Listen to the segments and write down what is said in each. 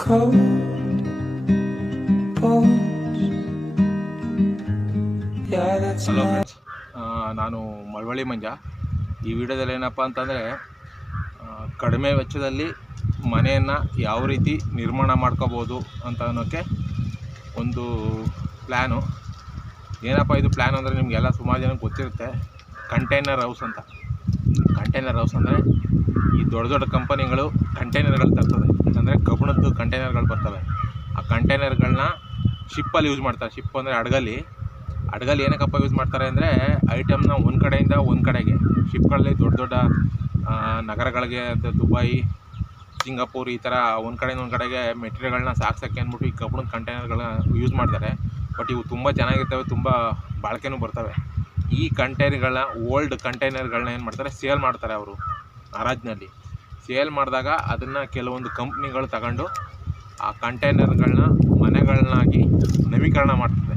cold bones. Yeah, that's hello my friends, ನಾನು ಮಳವಳ್ಳಿ ಮಂಜ. ಈ ವಿಡಿಯೋದಲ್ಲಿ ಏನಪ್ಪ ಅಂತಂದರೆ, ಕಡಿಮೆ ವೆಚ್ಚದಲ್ಲಿ ಮನೆಯನ್ನು ಯಾವ ರೀತಿ ನಿರ್ಮಾಣ ಮಾಡ್ಕೋಬೋದು ಅಂತ ಅನ್ನೋಕ್ಕೆ ಒಂದು ಪ್ಲ್ಯಾನು. ಏನಪ್ಪ ಇದು ಪ್ಲ್ಯಾನ್ ಅಂದರೆ, ನಿಮಗೆಲ್ಲ ಸುಮಾರು ಜನಕ್ಕೆ ಗೊತ್ತಿರುತ್ತೆ. ಕಂಟೈನರ್ ಹೌಸ್ ಅಂತ. ಕಂಟೈನರ್ ಹೌಸ್ ಅಂದರೆ ಈ ದೊಡ್ಡ ದೊಡ್ಡ ಕಂಪನಿಗಳು ಕಂಟೈನರ್ಗಳು ತರ್ತದೆ. ಅಂದರೆ ಕಬ್ಬಿಣದ್ದು ಕಂಟೈನರ್ಗಳು ಬರ್ತವೆ. ಆ ಕಂಟೈನರ್ಗಳನ್ನ ಶಿಪ್ಪಲ್ಲಿ ಯೂಸ್ ಮಾಡ್ತಾರೆ. ಶಿಪ್ ಅಂದರೆ ಹಡಗಲ್ಲಿ ಏನಕ್ಕಪ್ಪ ಯೂಸ್ ಮಾಡ್ತಾರೆ ಅಂದರೆ, ಐಟಮ್ನ ಒಂದು ಕಡೆಯಿಂದ ಒಂದು ಕಡೆಗೆ ಶಿಪ್ಗಳಲ್ಲಿ ದೊಡ್ಡ ದೊಡ್ಡ ನಗರಗಳಿಗೆ ಅಂತ ದುಬೈ, ಸಿಂಗಾಪುರ್ ಈ ಥರ ಒಂದು ಕಡೆಯಿಂದ ಒಂದು ಕಡೆಗೆ ಮೆಟೀರಿಯಲ್ಗಳನ್ನ ಸಾಗ್ಸೋಕ್ಕೆ ಅಂದ್ಬಿಟ್ಟು ಈ ಕಬ್ಬಿಣದ ಕಂಟೈನರ್ಗಳನ್ನ ಯೂಸ್ ಮಾಡ್ತಾರೆ. ಬಟ್ ಇವು ತುಂಬ ಚೆನ್ನಾಗಿರ್ತವೆ, ತುಂಬ ಬಾಳಿಕೆನೂ ಬರ್ತವೆ. ಈ ಕಂಟೈನರ್ಗಳನ್ನ, ಓಲ್ಡ್ ಕಂಟೈನರ್ಗಳನ್ನ ಏನು ಮಾಡ್ತಾರೆ, ಸೇಲ್ ಮಾಡ್ತಾರೆ ಅವರು ಹರಾಜಿನಲ್ಲಿ. ಸೇಲ್ ಮಾಡಿದಾಗ ಅದನ್ನು ಕೆಲವೊಂದು ಕಂಪ್ನಿಗಳು ತಗೊಂಡು ಆ ಕಂಟೈನರ್ಗಳನ್ನ ಮನೆಗಳನ್ನಾಗಿ ನವೀಕರಣ ಮಾಡ್ತದೆ.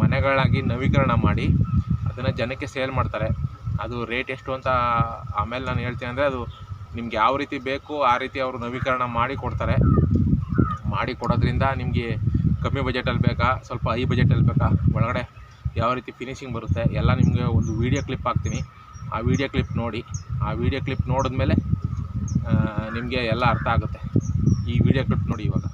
ಮನೆಗಳಾಗಿ ನವೀಕರಣ ಮಾಡಿ ಅದನ್ನು ಜನಕ್ಕೆ ಸೇಲ್ ಮಾಡ್ತಾರೆ. ಅದು ರೇಟ್ ಎಷ್ಟು ಅಂತ ಆಮೇಲೆ ನಾನು ಹೇಳ್ತೀನಿ. ಅಂದರೆ ಅದು ನಿಮ್ಗೆ ಯಾವ ರೀತಿ ಬೇಕು ಆ ರೀತಿ ಅವರು ನವೀಕರಣ ಮಾಡಿ ಕೊಡ್ತಾರೆ. ಮಾಡಿ ಕೊಡೋದ್ರಿಂದ ನಿಮಗೆ ಕಮ್ಮಿ ಬಜೆಟಲ್ಲಿ ಬೇಕಾ, ಸ್ವಲ್ಪ ಹೈ ಬಜೆಟಲ್ಲಿ ಬೇಕಾ, ಒಳಗಡೆ ಯಾವ ರೀತಿ ಫಿನಿಶಿಂಗ್ ಬರುತ್ತೆ ಎಲ್ಲ ನಿಮಗೆ ಒಂದು ವೀಡಿಯೋ ಕ್ಲಿಪ್ ಹಾಕ್ತೀನಿ. ಆ ವೀಡಿಯೋ ಕ್ಲಿಪ್ ನೋಡಿ. ಆ ವೀಡಿಯೋ ಕ್ಲಿಪ್ ನೋಡಿದ್ಮೇಲೆ ನಿಮಗೆ ಎಲ್ಲ ಅರ್ಥ ಆಗುತ್ತೆ. ಈ ವಿಡಿಯೋ ಕ್ಲಿಪ್ ನೋಡಿ ಇವಾಗ.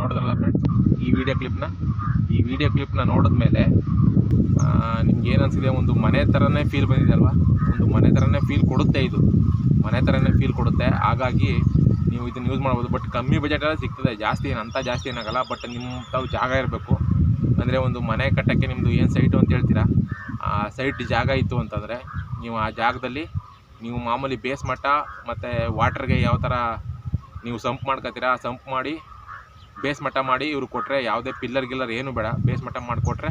ನೋಡಿದ್ರಲ್ಲ ಫ್ರೆಂಡ್ಸ್, ಈ ವಿಡಿಯೋ ಕ್ಲಿಪ್ನ ನೋಡಿದ್ಮೇಲೆ ನಿಮ್ಗೆ ಏನು ಅನಿಸಿದೆ? ಒಂದು ಮನೆ ಥರನೇ ಫೀಲ್ ಬಂದಿದೆ ಅಲ್ವಾ? ಒಂದು ಮನೆ ಥರನೇ ಫೀಲ್ ಕೊಡುತ್ತೆ, ಇದು ಮನೆ ಥರನೇ ಫೀಲ್ ಕೊಡುತ್ತೆ. ಹಾಗಾಗಿ ನೀವು ಇದನ್ನು ಯೂಸ್ ಮಾಡ್ಬೋದು. ಬಟ್ ಕಮ್ಮಿ ಬಜೆಟಲ್ಲಿ ಸಿಗ್ತದೆ, ಜಾಸ್ತಿ ಏನಾಗಲ್ಲ. ಬಟ್ ನಿಮ್ಮ ತಾವು ಜಾಗ ಇರಬೇಕು. ಅಂದರೆ ಒಂದು ಮನೆ ಕಟ್ಟೋಕ್ಕೆ ನಿಮ್ಮದು ಏನು ಸೈಟು ಅಂತ ಹೇಳ್ತೀರಾ, ಆ ಸೈಟ್ ಜಾಗ ಇತ್ತು ಅಂತಂದರೆ ನೀವು ಆ ಜಾಗದಲ್ಲಿ ನೀವು ಮಾಮೂಲಿ ಬೇಸ್ ಮಟ್ಟ ಮತ್ತು ವಾಟರ್ಗೆ ಯಾವ ಥರ ನೀವು ಸಂಪ್ ಮಾಡ್ಕೊತೀರಾ, ಆ ಸಂಪ್ ಮಾಡಿ ಬೇಸ್ ಮಟ್ಟ ಮಾಡಿ ಇವ್ರು ಕೊಟ್ಟರೆ, ಯಾವುದೇ ಪಿಲ್ಲರ್ ಏನು ಬೇಡ, ಬೇಸ್ ಮಟ್ಟ ಮಾಡಿಕೊಟ್ರೆ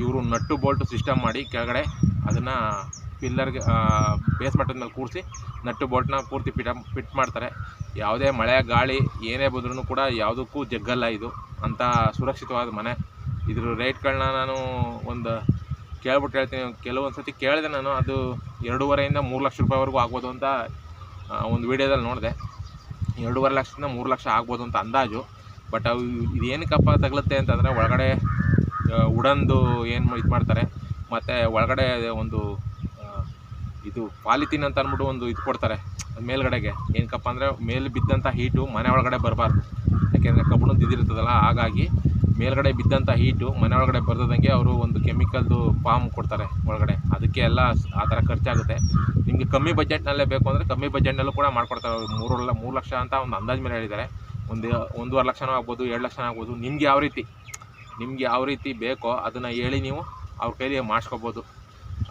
ಇವರು ನಟ್ಟು ಬೋಲ್ಟು ಸಿಸ್ಟಮ್ ಮಾಡಿ ಕೆಳಗಡೆ ಅದನ್ನು ಪಿಲ್ಲರ್ಗೆ ಬೇಸ್ ಮಟ್ಟದ ಮೇಲೆ ಕೂರಿಸಿ ನಟ್ಟು ಬೋಲ್ಟ್ನ ಪೂರ್ತಿ ಫಿಟ್ ಮಾಡ್ತಾರೆ. ಯಾವುದೇ ಮಳೆ ಗಾಳಿ ಏನೇ ಬಂದ್ರೂ ಕೂಡ ಯಾವುದಕ್ಕೂ ಜಗ್ಗಲ್ಲ ಇದು. ಅಂಥ ಸುರಕ್ಷಿತವಾದ ಮನೆ. ಇದ್ರ ರೇಟ್ಗಳನ್ನ ನಾನು ಒಂದು ಕೇಳ್ಬಿಟ್ಟು ಹೇಳ್ತೀನಿ. ಕೆಲವೊಂದು ಸತಿ ಕೇಳಿದೆ ನಾನು, ಅದು 2.5 3 ಲಕ್ಷ ರೂಪಾಯಿವರೆಗೂ ಆಗ್ಬೋದು ಅಂತ ಒಂದು ವೀಡಿಯೋದಲ್ಲಿ ನೋಡಿದೆ. 2.5 ಲಕ್ಷದಿಂದ 3 ಲಕ್ಷ ಆಗ್ಬೋದು ಅಂತ ಅಂದಾಜು. ಬಟ್ ಅವು ಇದೇನಕ್ಕಪ್ಪ ತಗಲುತ್ತೆ ಅಂತಂದರೆ, ಒಳಗಡೆ ಉಡನ್ದು ಏನು ಇದು ಮಾಡ್ತಾರೆ, ಮತ್ತು ಒಳಗಡೆ ಒಂದು ಇದು ಪಾಲಿಥೀನ್ ಅಂತ ಅಂದ್ಬಿಟ್ಟು ಒಂದು ಇದು ಕೊಡ್ತಾರೆ ಮೇಲ್ಗಡೆಗೆ. ಏನಕ್ಕಪ್ಪ ಅಂದರೆ ಮೇಲೆ ಬಿದ್ದಂಥ ಹೀಟು ಮನೆ ಒಳಗಡೆ ಬರಬಾರ್ದು. ಯಾಕೆಂದರೆ ಕಬ್ಬಣದ್ದು ಇದಿರ್ತದಲ್ಲ, ಹಾಗಾಗಿ ಮೇಲ್ಗಡೆ ಬಿದ್ದಂಥ ಹೀಟು ಮನೆ ಒಳಗಡೆ ಬರ್ದಂಗೆ ಅವರು ಒಂದು ಕೆಮಿಕಲ್ದು ಫಾರ್ಮ್ ಕೊಡ್ತಾರೆ ಒಳಗಡೆ. ಅದಕ್ಕೆ ಎಲ್ಲ ಆ ಥರ ಖರ್ಚಾಗುತ್ತೆ. ನಿಮಗೆ ಕಮ್ಮಿ ಬಜೆಟ್ನಲ್ಲೇ ಬೇಕು ಅಂದರೆ ಕಮ್ಮಿ ಬಜೆಟ್ನಲ್ಲೂ ಕೂಡ ಮಾಡ್ಕೊಡ್ತಾರೆ. 3 ಲಕ್ಷ ಅಂತ ಒಂದು ಅಂದಾಜು ಮೇಲೆ ಹೇಳಿದ್ದಾರೆ. 1.5 ಲಕ್ಷನೂ ಆಗ್ಬೋದು, 2 ಲಕ್ಷನೂ ಆಗ್ಬೋದು. ನಿಮ್ಗೆ ಯಾವ ರೀತಿ ಬೇಕೋ ಅದನ್ನು ಹೇಳಿ ನೀವು ಅವ್ರ ಕೈಲಿ ಮಾಡಿಸ್ಕೋಬೋದು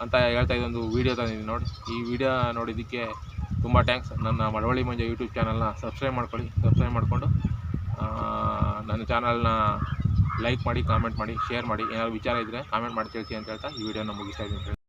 ಅಂತ ಹೇಳ್ತಾ ಇದೊಂದು ವೀಡಿಯೋ ತಂದಿದ್ದೀನಿ ನೋಡಿ. ಈ ವಿಡಿಯೋ ನೋಡಿದ್ದಕ್ಕೆ ತುಂಬ ಥ್ಯಾಂಕ್ಸ್. ನನ್ನ ಮಳವಳ್ಳಿ ಮಂಜ ಯೂಟ್ಯೂಬ್ ಚಾನಲ್ನ ಸಬ್ಸ್ಕ್ರೈಬ್ ಮಾಡಿಕೊಂಡು ನನ್ನ ಚಾನಲ್ನ ಲೈಕ್ ಮಾಡಿ, ಕಾಮೆಂಟ್ ಮಾಡಿ, ಶೇರ್ ಮಾಡಿ. ಏನಾದ್ರು ವಿಚಾರ ಇದ್ದರೆ ಕಾಮೆಂಟ್ ಮಾಡಿ ತಿಳಿಸಿ ಅಂತ ಹೇಳ್ತಾ ಈ ವಿಡಿಯೋನ ಮುಗಿಸ್ತಾ ಇದ್ದೀನಿ.